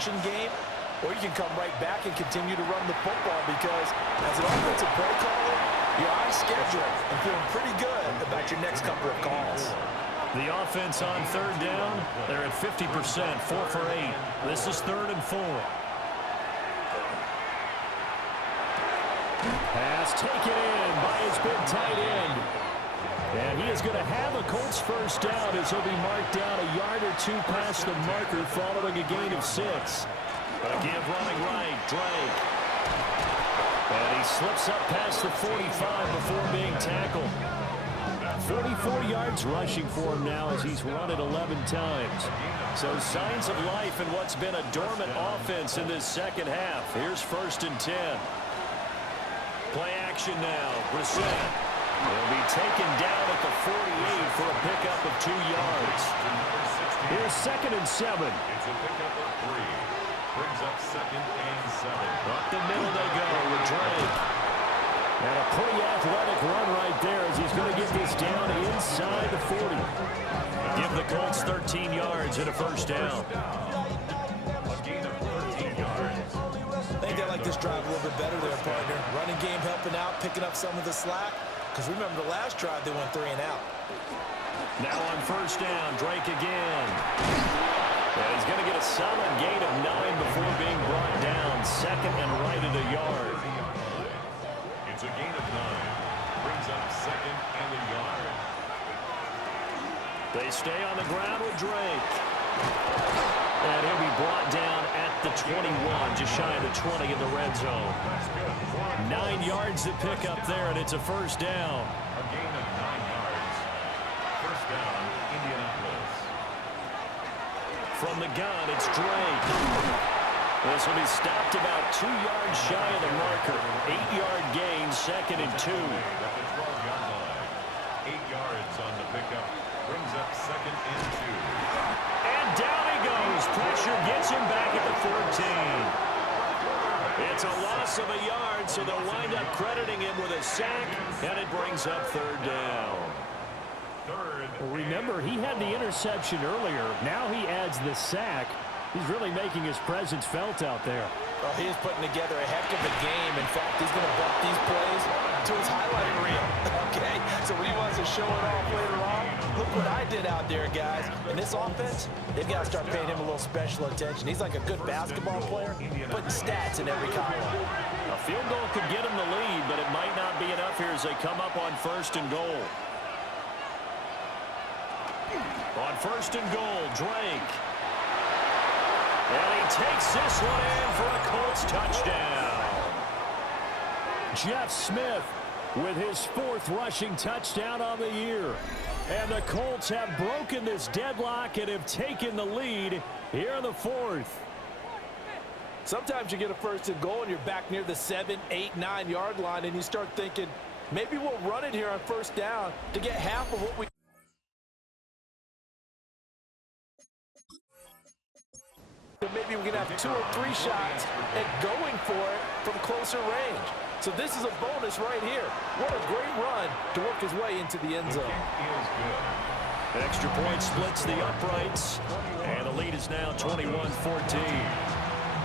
play-action game, or you can come right back and continue to run the football because as an offensive play caller, you're on schedule and feeling pretty good about your next couple of calls. The offense on third down, they're at 50%, 4 for 8. This is 3rd and 4. Pass taken in by his big tight end. And he is going to have a Colts first down as he'll be marked down a yard or two past the marker following a gain of 6. But a give running right, Drake. And he slips up past the 45 before being tackled. 44 yards rushing for him now as he's run it 11 times. So signs of life in what's been a dormant offense in this second half. Here's 1st and 10. Play action now. Brissett will be taken down at the 48 for a pickup of 2 yards. Here's 2nd and 7. It's a pickup of 3. Brings up 2nd and 7. Up the middle they go with Drake. And a pretty athletic run right there as he's going to get this down inside the 40. Give the Colts 13 yards and a first down. A gain of 13 yards. I think they like this drive a little bit better there, partner. Running game helping out, picking up some of the slack. Because remember, the last drive, they went 3 and out. Now on first down, Drake again. And he's going to get a solid gain of 9 before being brought down. 2nd and right at a yard. It's a gain of 9. Brings up 2nd and a yard. They stay on the ground with Drake. And he'll be brought down at the 21, just shy of the 20 in the red zone. 9 yards to pick up there, and it's a first down. A gain of 9 yards. First down, Indianapolis. From the gun, it's Drake. This will be stopped about 2 yards shy of the marker. 8-yard gain, 2nd and 2. At the 12-yard line. 8 yards on the pickup. Brings up 2nd and 2. And down he goes. Pressure gets him back at the 14. It's a loss of a yard, so they'll wind up crediting him with a sack, and it brings up 3rd down. Remember, he had the interception earlier. Now he adds the sack. He's really making his presence felt out there. Well, he is putting together a heck of a game. In fact, he's going to bump these plays to his highlight reel. Okay, so when he wants to show it off later on, look what I did out there, guys. In this offense, they've got to start paying him a little special attention. He's like a good basketball player, putting stats in every column. A field goal could get him the lead, but it might not be enough here as they come up on 1st and goal. On 1st and goal, Drake. And he takes this one in for a Colts touchdown. Jeff Smith with his 4th rushing touchdown on the year. And the Colts have broken this deadlock and have taken the lead here in the 4th. Sometimes you get a 1st and goal and you're back near the 7, 8, 9-yard line and you start thinking, maybe we'll run it here on 1st down to get half of what we... Maybe we can have 2 or 3 shots at going for it from closer range. So this is a bonus right here. What a great run to work his way into the end zone. Extra point splits the uprights, and the lead is now 21-14.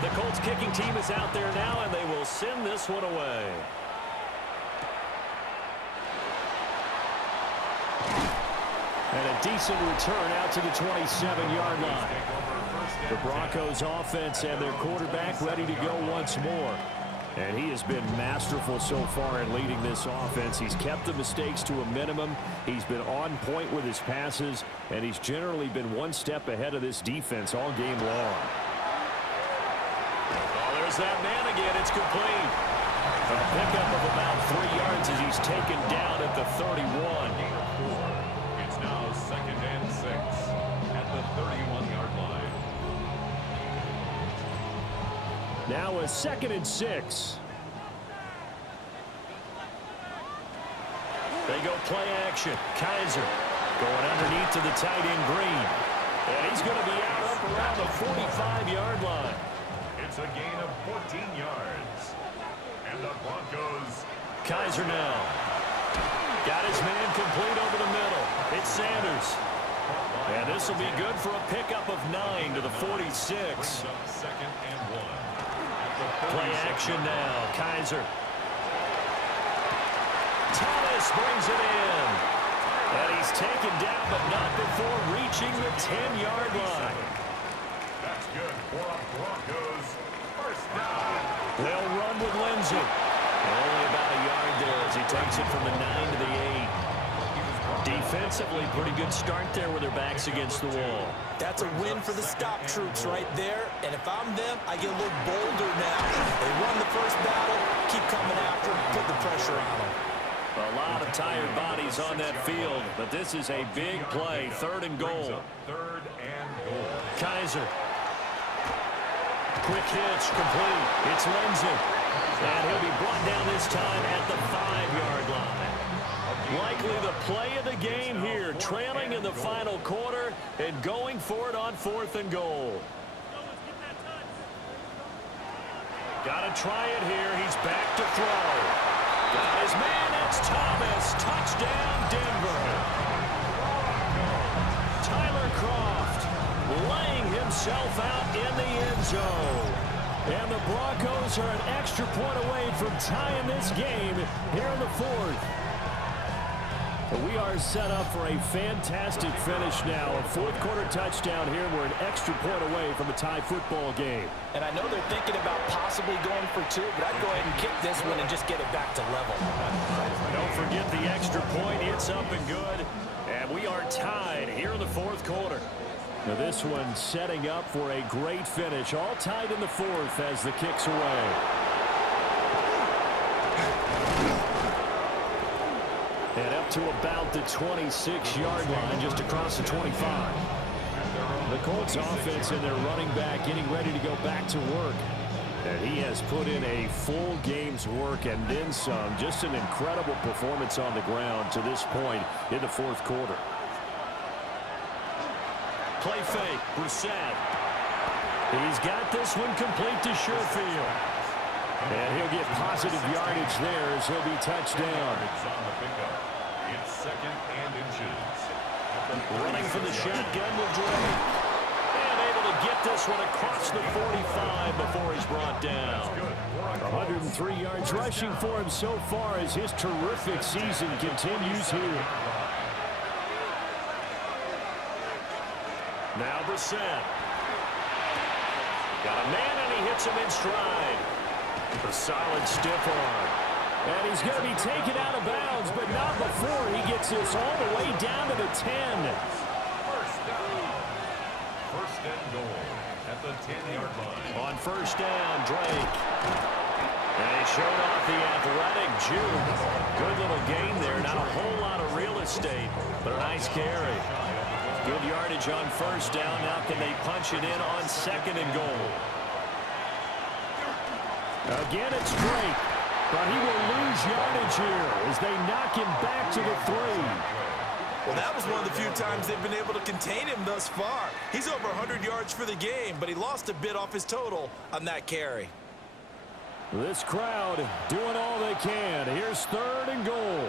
The Colts kicking team is out there now, and they will send this one away. And a decent return out to the 27-yard line. The Broncos offense and their quarterback ready to go once more. And he has been masterful so far in leading this offense. He's kept the mistakes to a minimum. He's been on point with his passes, and he's generally been one step ahead of this defense all game long. Oh, there's that man again. It's complete. A pickup of about 3 yards as he's taken down at the 31. It's now 2nd and 6 at the 31-yard line. Now a 2nd and 6. They go play action. Kaiser going underneath to the tight end Green. And he's going to be out up around the 45-yard line. It's a gain of 14 yards. And the Broncos. Kaiser now. Got his man complete over the middle. It's Sanders. And this will be good for a pickup of 9 to the 46. 2nd Play action now. Kaiser. Thomas brings it in. And he's taken down, but not before reaching the 10-yard line. That's good for a Broncos first down. They'll run with Lindsey. Only about a yard there as he takes it from the 9 to the 8. Defensively, pretty good start there with their backs against the wall. That's a win for the stop troops right there. And if I'm them, I get a little bolder now. They won the first battle, keep coming after them, put the pressure on them. A lot of tired bodies on that field, but this is a big play. 3rd and goal. 3rd and goal. Kaiser. Quick hitch, complete. It's Lindsey. And he'll be brought down this time at the 5-yard line. Likely the play of the game here, trailing in the final quarter and going for it on 4th and goal. Got to try it here. He's back to throw. Got his man. It's Thomas. Touchdown, Denver. Tyler Kroft laying himself out in the end zone. And the Broncos are an extra point away from tying this game here in the 4th. We are set up for a fantastic finish now. A 4th quarter touchdown here. We're an extra point away from a tie football game. And I know they're thinking about possibly going for 2, but I'd go ahead and kick this one and just get it back to level. Don't forget the extra point. It's up and good. And we are tied here in the 4th quarter. Now this one setting up for a great finish. All tied in the 4th as the kick's away. And up to about the 26-yard line, just across the 25. The Colts offense and their running back getting ready to go back to work. And he has put in a full game's work and then some. Just an incredible performance on the ground to this point in the 4th quarter. Play fake, Brissett. He's got this one complete to Sherfield. And he'll get positive yardage there as he'll be touched down. It's 2nd and inches. Running for the shotgun with Drake. And able to get this one across the 45 before he's brought down. 103 yards rushing for him so far as his terrific season continues here. Now Brissett. Got a man and he hits him in stride. A solid stiff arm. And he's going to be taken out of bounds, but not before he gets this all the way down to the 10. First down. 1st and goal at the 10-yard line. On 1st down, Drake. And he showed off the athletic juke. Good little gain there. Not a whole lot of real estate, but a nice carry. Good yardage on 1st down. Now can they punch it in on 2nd and goal? Again, it's Drake, but he will lose yardage here as they knock him back to the 3. Well, that was one of the few times they've been able to contain him thus far. He's over 100 yards for the game, but he lost a bit off his total on that carry. This crowd doing all they can. Here's 3rd and goal.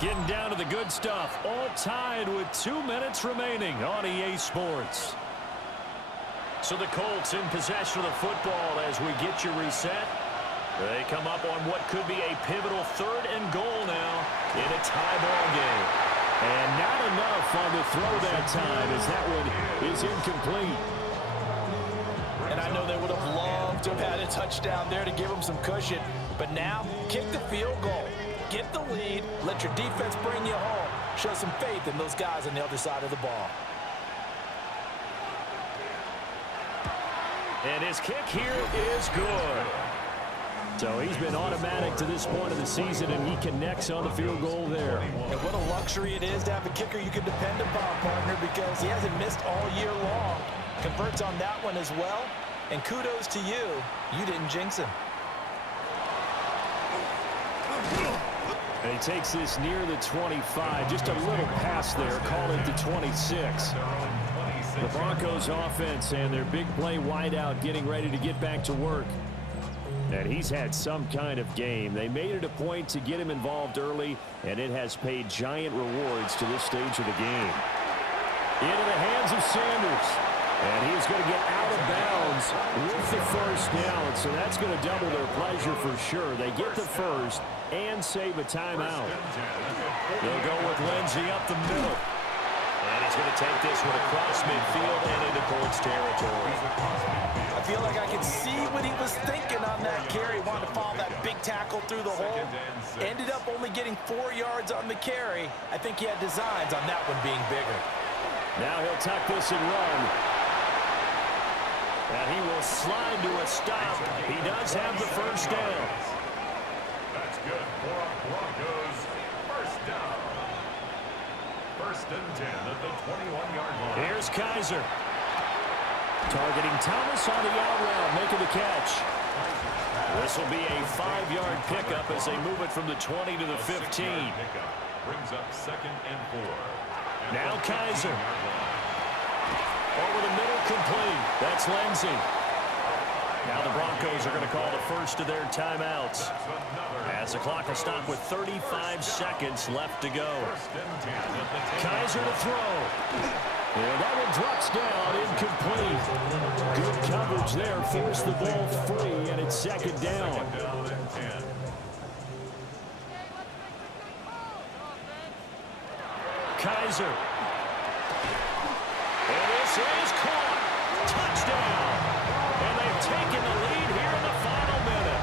Getting down to the good stuff. All tied with 2 minutes remaining on EA Sports. So the Colts in possession of the football as we get you reset. They come up on what could be a pivotal 3rd and goal now in a tie ball game. And not enough on the throw that time as that one is incomplete. And I know they would have loved to have had a touchdown there to give them some cushion. But now, kick the field goal. Get the lead. Let your defense bring you home. Show some faith in those guys on the other side of the ball. And his kick here is good. So he's been automatic to this point of the season, and he connects on the field goal there. And what a luxury it is to have a kicker you can depend upon, partner, because he hasn't missed all year long. Converts on that one as well. And kudos to you. You didn't jinx him. And he takes this near the 25. Just a little pass there. Call it the 26. The Broncos offense and their big play wideout getting ready to get back to work. And he's had some kind of game. They made it a point to get him involved early, and it has paid giant rewards to this stage of the game. Into the hands of Sanders. And he is going to get out of bounds with the first down. So that's going to double their pleasure for sure. They get the first and save a timeout. They'll go with Lindsey up the middle. And he's going to take this one across midfield and into Colts territory. I feel like I can see what he was thinking on that carry. Wanted to follow that big tackle through the hole. Ended up only getting 4 yards on the carry. I think he had designs on that one being bigger. Now he'll tuck this and run. And he will slide to a stop. He does have the first down. That's good for a Broncos first down. First and 10 at the 21-yard line. Here's Kaiser. Targeting Thomas on the out route, making the catch. This will be a 5-yard pickup as they move it from the 20 to the 15. Brings up second and 4. Now Kaiser. Over the middle, complete. That's Lindsey. Now the Broncos are going to call the first of their timeouts, as the clock will stop with 35 seconds left to go. Kaiser to throw. And that one drops down, incomplete. Good coverage there, forced the ball free, and it's second down. Kaiser. And this is caught. Touchdown. And they've taken the lead here in the final minute.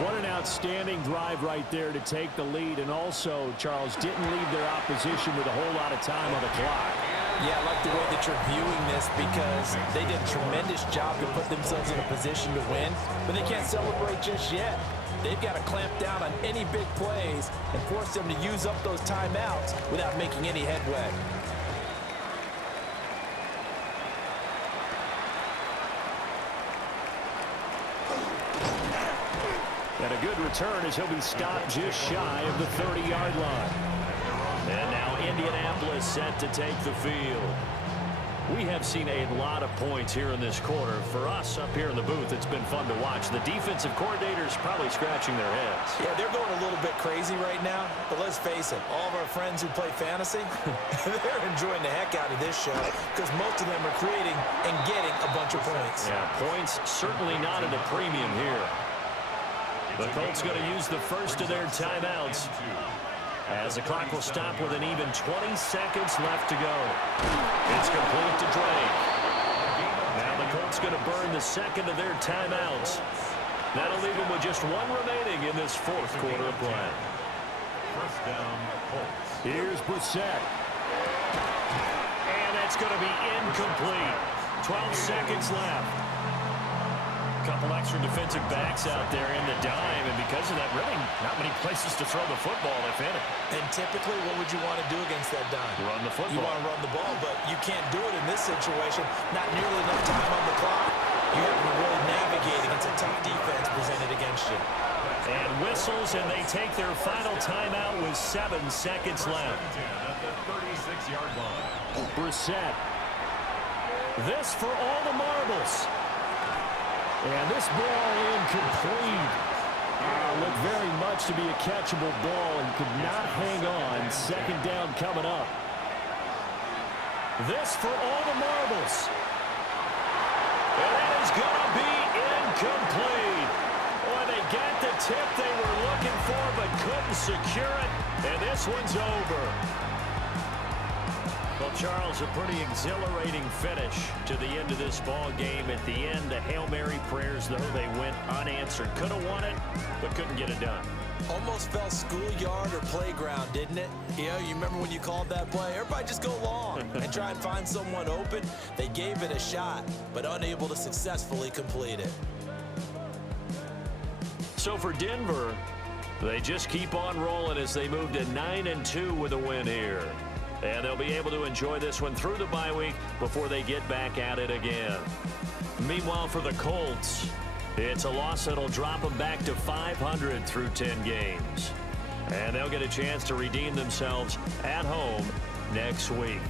What an outstanding drive right there to take the lead, and also, Charles, didn't leave their opposition with a whole lot of time on the clock. Yeah, I like the way that you're viewing this, because they did a tremendous job to put themselves in a position to win, but they can't celebrate just yet. They've got to clamp down on any big plays and force them to use up those timeouts without making any headway. And a good return as he'll be stopped just shy of the 30-yard line. And now Indianapolis set to take the field. We have seen a lot of points here in this quarter. For us up here in the booth, it's been fun to watch. The defensive coordinators probably scratching their heads. Yeah, they're going a little bit crazy right now, but let's face it, all of our friends who play fantasy, they're enjoying the heck out of this show, because most of them are creating and getting a bunch of points. Yeah, points certainly not at a premium here. The Colts going to use the first of their timeouts, as the clock will stop with an even 20 seconds left to go. It's complete to Drake. Now the Colts going to burn the second of their timeouts. That'll leave them with just one remaining in this fourth quarter of play. First down, Colts. Here's Brissett. And that's going to be incomplete. 12 seconds left. Couple extra defensive backs out there in the dime, and because of that, really not many places to throw the football, if any. And typically, what would you want to do against that dime? Run the football. You want to run the ball, but you can't do it in this situation. Not nearly enough time on the clock. You have to really navigate against a tough defense presented against you. And whistles, and they take their final timeout with 7 seconds left. At the 36-yard line. Brissett. This for all the marbles. And this ball incomplete. Looked very much to be a catchable ball and could not hang on. Second down coming up. This for all the marbles. And that is going to be incomplete. Boy, they got the tip they were looking for but couldn't secure it. And this one's over. Well, Charles, a pretty exhilarating finish to the end of this ball game. At the end, the Hail Mary prayers, though, they went unanswered. Could have won it, but couldn't get it done. Almost felt schoolyard or playground, didn't it? You know, you remember when you called that play? Everybody just go long and try and find someone open. They gave it a shot, but unable to successfully complete it. So for Denver, they just keep on rolling as they move to 9-2 with a win here. And they'll be able to enjoy this one through the bye week before they get back at it again. Meanwhile, for the Colts, it's a loss that'll drop them back to 500 through 10 games. And they'll get a chance to redeem themselves at home next week.